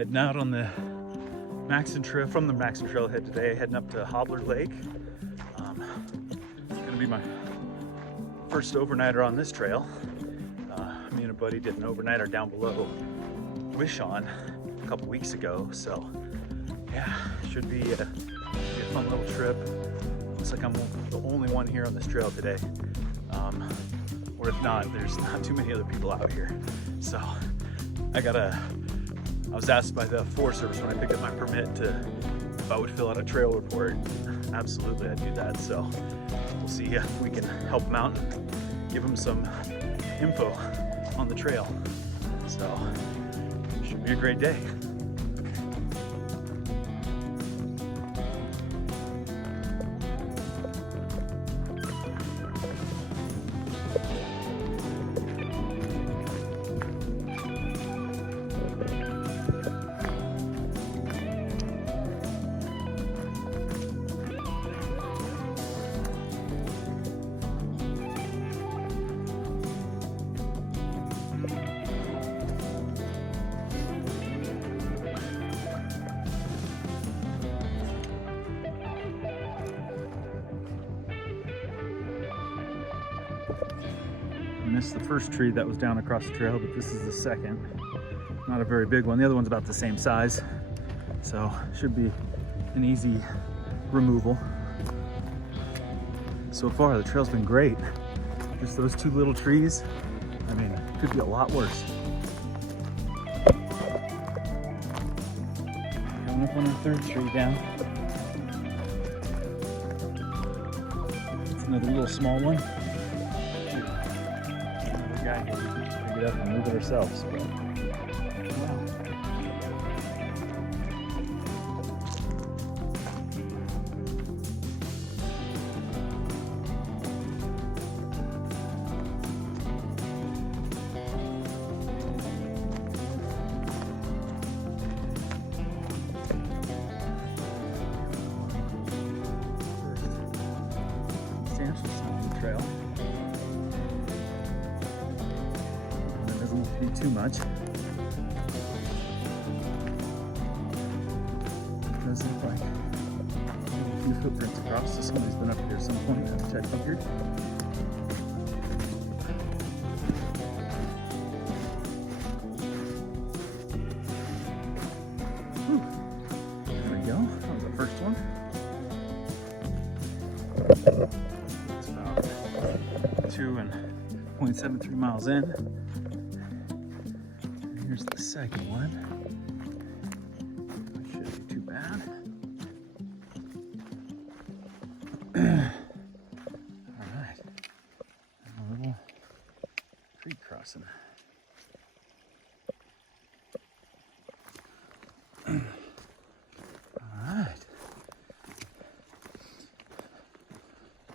Heading out on the Maxon Trail, from the Maxon Trailhead today, heading up to Hobler Lake. It's gonna be my first overnighter on this trail. Me and a buddy did an overnighter down below Wishon a couple weeks ago, so yeah, should be a fun little trip. Looks like I'm the only one here on this trail today, or if not, there's not too many other people out here. So I was asked by the Forest Service when I picked up my permit if I would fill out a trail report. Absolutely, I'd do that. So we'll see if we can help them out and give them some info on the trail. So should be a great day. Missed the first tree that was down across the trail, but this is the second. Not a very big one. The other one's about the same size, so should be an easy removal. So far the trail's been great. Just those two little trees, I mean, it could be a lot worse. Coming up on the third tree down. It's another little small one. Guy here, we can just pick it up and move it ourselves. But, wow. Substantial sign of the trail. Be too much. It does look like a few footprints across, so somebody's been up here at some point, I've checked up here. Whew. There we go, that was the first one. It's about 2.73 miles in. Here's the second one. That shouldn't be too bad. All right. A little creek crossing. All right.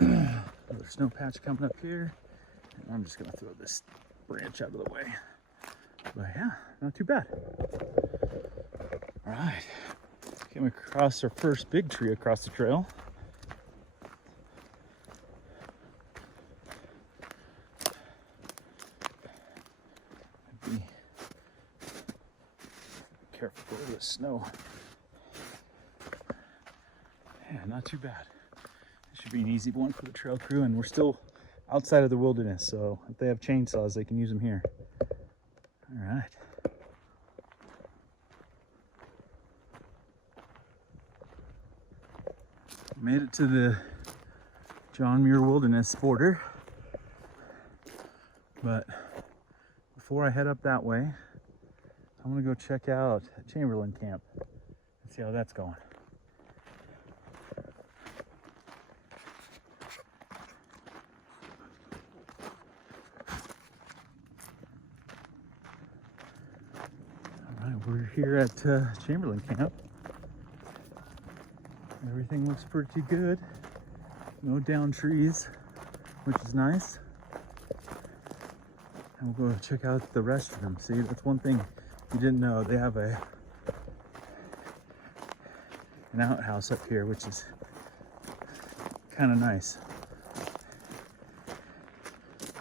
Another snow patch coming up here. And I'm just gonna throw this branch out of the way. But yeah, not too bad. All right, came across our first big tree across the trail. Be careful with the snow. Yeah, not too bad. It should be an easy one for the trail crew, and we're still outside of the wilderness, so if they have chainsaws, they can use them here. All right. Made it to the John Muir Wilderness border. But before I head up that way, I'm gonna go check out Chamberlain Camp and see how that's going. We're here at Chamberlain Camp. Everything looks pretty good. No down trees, which is nice. And we'll go check out the restroom. See, that's one thing you didn't know. They have an outhouse up here, which is kind of nice.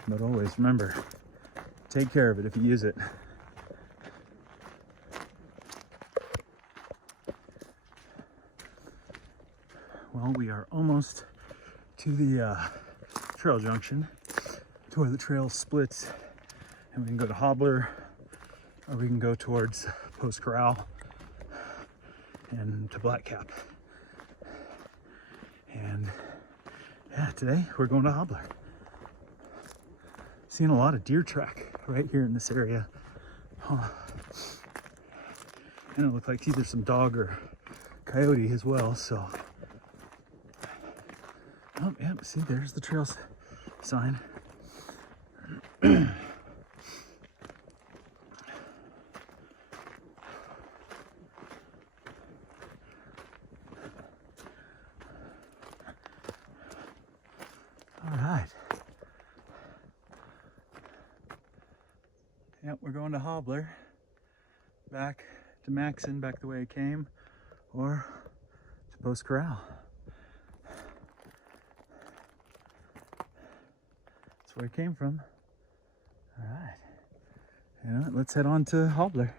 But always remember, take care of it if you use it. Well, we are almost to the trail junction, to where the trail splits, and we can go to Hobler, or we can go towards Post Corral and to Black Cap. And yeah, today we're going to Hobler. Seeing a lot of deer track right here in this area. And it looked like either some dog or coyote as well, so. Oh, yeah, see, there's the trail sign. All right. Yep, we're going to Hobler. Back to Maxon, back the way it came, or to Post Corral. That's where it came from. All right. You know what? Let's head on to Hobler.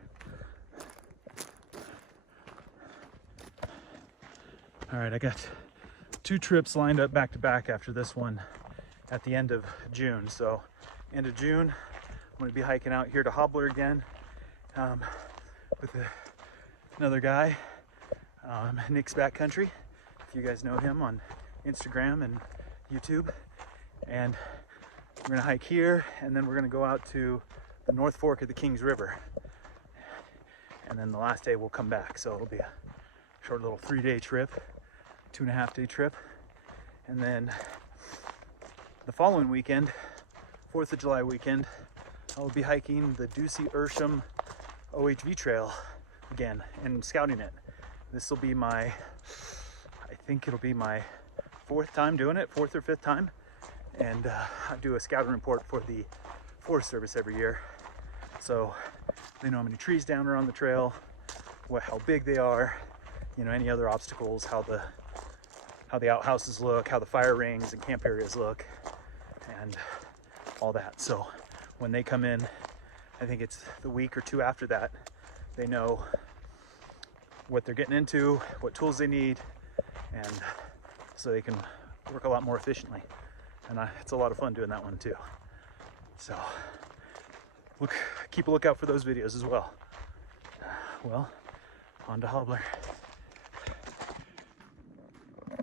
All right, I got 2 trips lined up back to back after this one at the end of June. So, end of June, I'm going to be hiking out here to Hobler again with another guy, Nick's Backcountry. If you guys know him on Instagram and YouTube. And we're going to hike here, and then we're going to go out to the North Fork of the Kings River. And then the last day we'll come back. So it'll be a short little 3-day trip, 2.5-day trip. And then the following weekend, 4th of July weekend, I will be hiking the Ducey-Ursham OHV trail again and scouting it. This will be my, I think it'll be my 4th time doing it, 4th or 5th time. And I do a scouting report for the Forest Service every year. So they know how many trees down are on the trail, how big they are, you know, any other obstacles, how the outhouses look, how the fire rings and camp areas look, and all that. So when they come in, I think it's the week or 2 after that, they know what they're getting into, what tools they need, and so they can work a lot more efficiently. And it's a lot of fun doing that one too. So keep a lookout for those videos as well. Well, on to Hobler.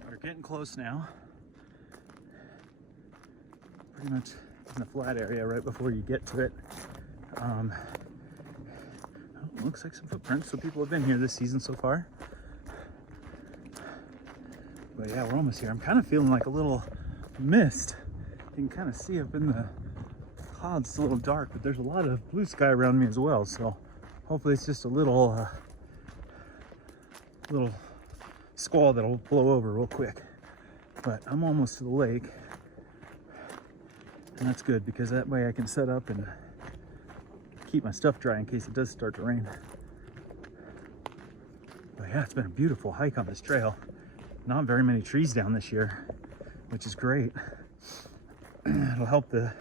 We're getting close now. Pretty much in the flat area right before you get to it. Looks like some footprints, so people have been here this season so far. But yeah, we're almost here. I'm kind of feeling like a little mist. You can kind of see up in the clouds. It's a little dark, but there's a lot of blue sky around me as well. So hopefully it's just a little squall that'll blow over real quick. But I'm almost to the lake, and that's good because that way I can set up and keep my stuff dry in case it does start to rain. But yeah, it's been a beautiful hike on this trail. Not very many trees down this year, which is great. It'll help the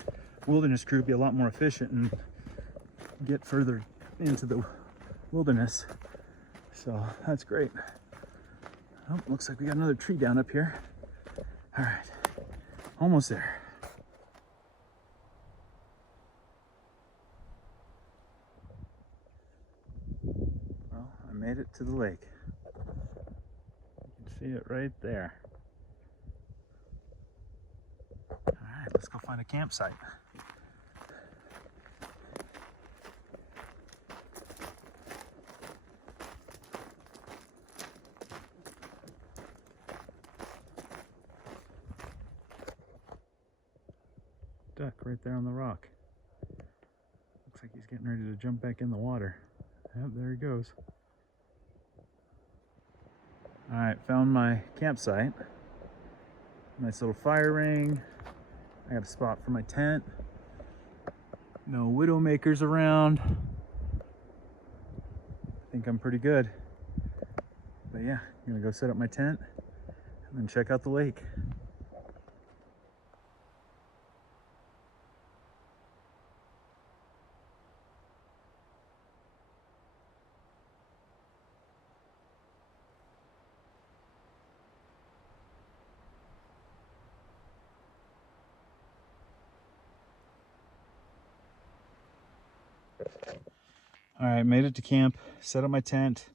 wilderness crew be a lot more efficient and get further into the wilderness. So that's great. Oh, looks like we got another tree down up here. All right, almost there. Well, I made it to the lake. You can see it right there. All right, let's go find a campsite. Duck right there on the rock. Looks like he's getting ready to jump back in the water. Yep, there he goes. All right, found my campsite. Nice little fire ring. I got a spot for my tent. No widowmakers around. I think I'm pretty good. But yeah, I'm gonna go set up my tent and then check out the lake. All right, made it to camp, set up my tent,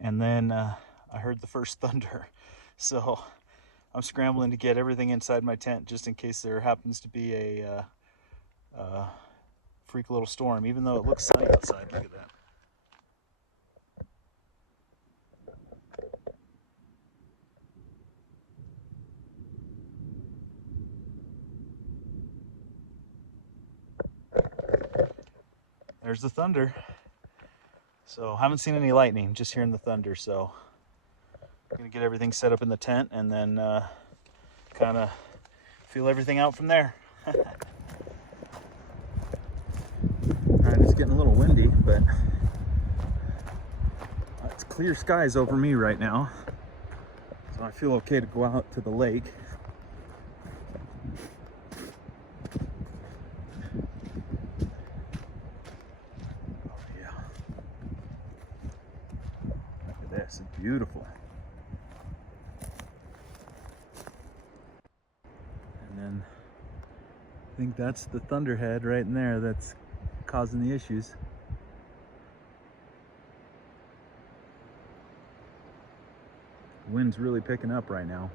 and then I heard the first thunder. So I'm scrambling to get everything inside my tent just in case there happens to be a freak little storm, even though it looks sunny outside. Look at that. There's the thunder. So haven't seen any lightning, just hearing the thunder. So I'm gonna get everything set up in the tent and then kind of feel everything out from there. All right, it's getting a little windy, but it's clear skies over me right now. So I feel okay to go out to the lake. Oh yeah. Look at this, it's beautiful. And then I think that's the thunderhead right in there that's causing the issues. The wind's really picking up right now.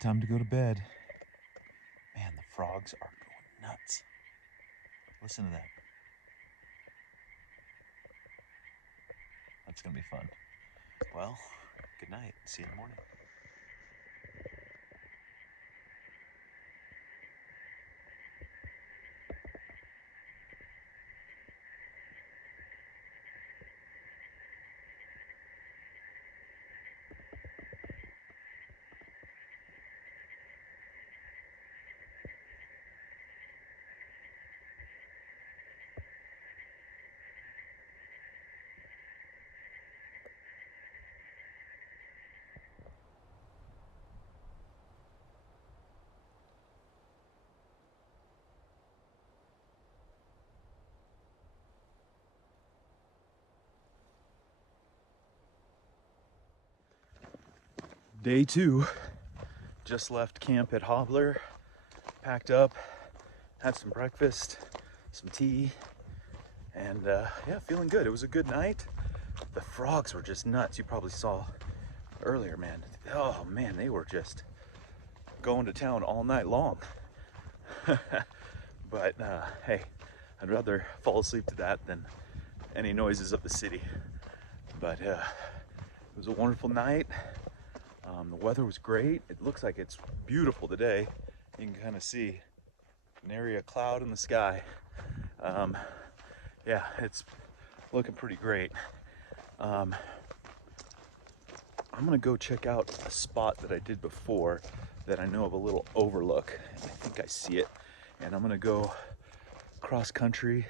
Time to go to bed. Man, the frogs are going nuts. Listen to that. That's gonna be fun. Well, good night. See you in the morning. Day 2, just left camp at Hobler, packed up, had some breakfast, some tea, and yeah, feeling good. It was a good night. The frogs were just nuts. You probably saw earlier, man. Oh man, they were just going to town all night long. But hey, I'd rather fall asleep to that than any noises of the city. But it was a wonderful night. The weather was great. It looks like it's beautiful today. You can kind of see nary a cloud in the sky. Yeah, it's looking pretty great. I'm gonna go check out a spot that I did before that I know of, a little overlook. I think I see it. And I'm gonna go cross country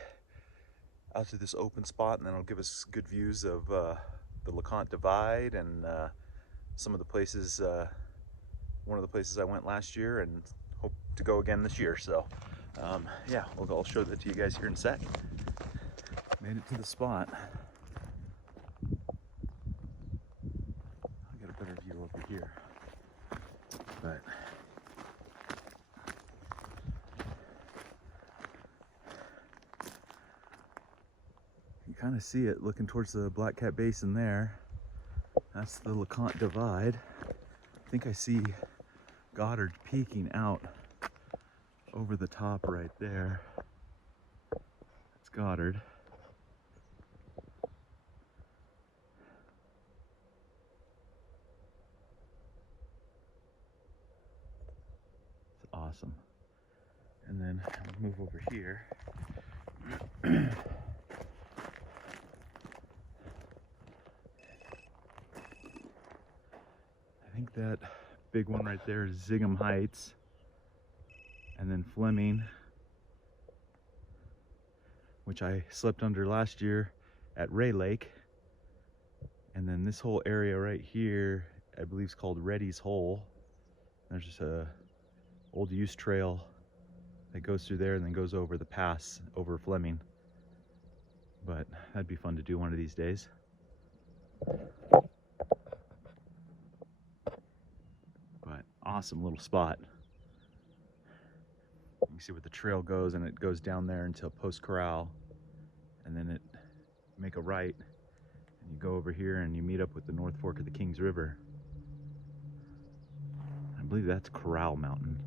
out to this open spot, and then it'll give us good views of the LeConte Divide and some of the places, one of the places I went last year and hope to go again this year. So yeah, I'll show that to you guys here in a sec. Made it to the spot. I'll get a better view over here. But you kind of see it looking towards the Black Cat Basin there. That's the LeConte Divide. I think I see Goddard peeking out over the top right there. That's Goddard. It's awesome. And then I'll move over here. I think that big one right there is Zigham Heights, and then Fleming, which I slept under last year at Ray Lake. And then this whole area right here, I believe is called Reddy's Hole. There's just a old use trail that goes through there and then goes over the pass over Fleming. But that'd be fun to do one of these days. But awesome little spot. You can see where the trail goes, and it goes down there until Post Corral, and then it make a right, and you go over here and you meet up with the North Fork of the Kings River. I believe that's Corral Mountain.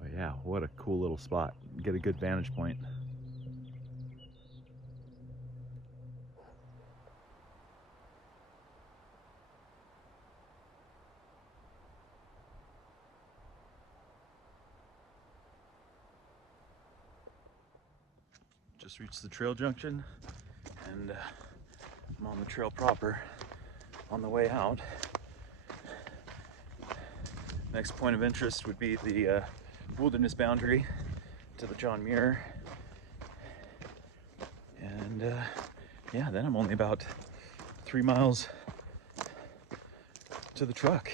But yeah, what a cool little spot. Get a good vantage point. Just reached the trail junction, and I'm on the trail proper on the way out. Next point of interest would be the wilderness boundary to the John Muir. And yeah, then I'm only about 3 miles to the truck.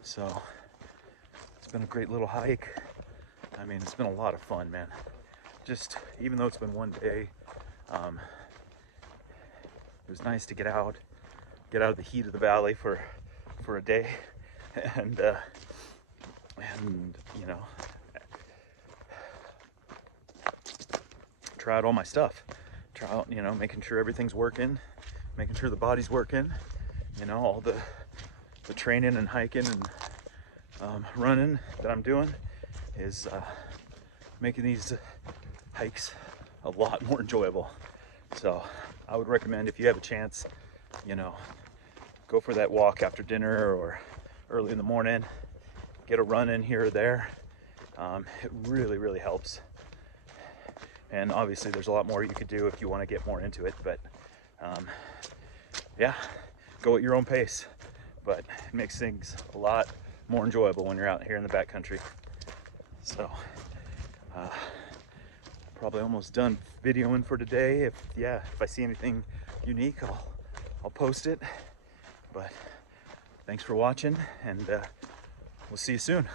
So it's been a great little hike. I mean, it's been a lot of fun, man. Just, even though it's been one day, it was nice to get out of the heat of the valley for a day, and you know, try out all my stuff. Try out, you know, making sure everything's working, making sure the body's working, you know, all the training and hiking and running that I'm doing is making these hikes a lot more enjoyable. So I would recommend, if you have a chance, you know, go for that walk after dinner or early in the morning, get a run in here or there. It really, really helps. And obviously there's a lot more you could do if you want to get more into it, but yeah, go at your own pace. But it makes things a lot more enjoyable when you're out here in the backcountry. So probably almost done videoing for today. If I see anything unique, I'll post it. But thanks for watching, and we'll see you soon.